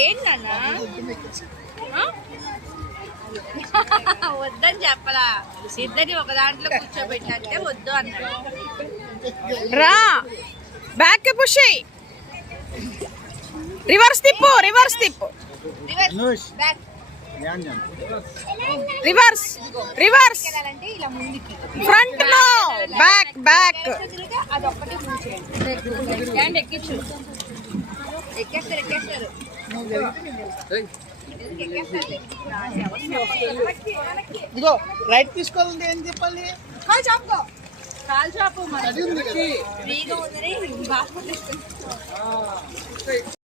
ఏంటన్నా వద్దని చెప్పలా, ఇద్దరిని ఒక దాంట్లో కూర్చోబెట్టంటే వద్దు అన్నాడు. రా బ్యాక్ పుష్, రివర్స్ తిప్పు, రివర్స్ తిప్పు, రివర్స్ రివర్స్, ఫ్రంట్ లో బ్యాక్ బ్యాక్. ఎక్కించు, ఎక్కేస్తారు. ఇదిగో రైట్ తీసుకోవాలంటే ఏం చెప్పాలి? కాల్ చాపు ఫ్రీగా ఉందని బాగా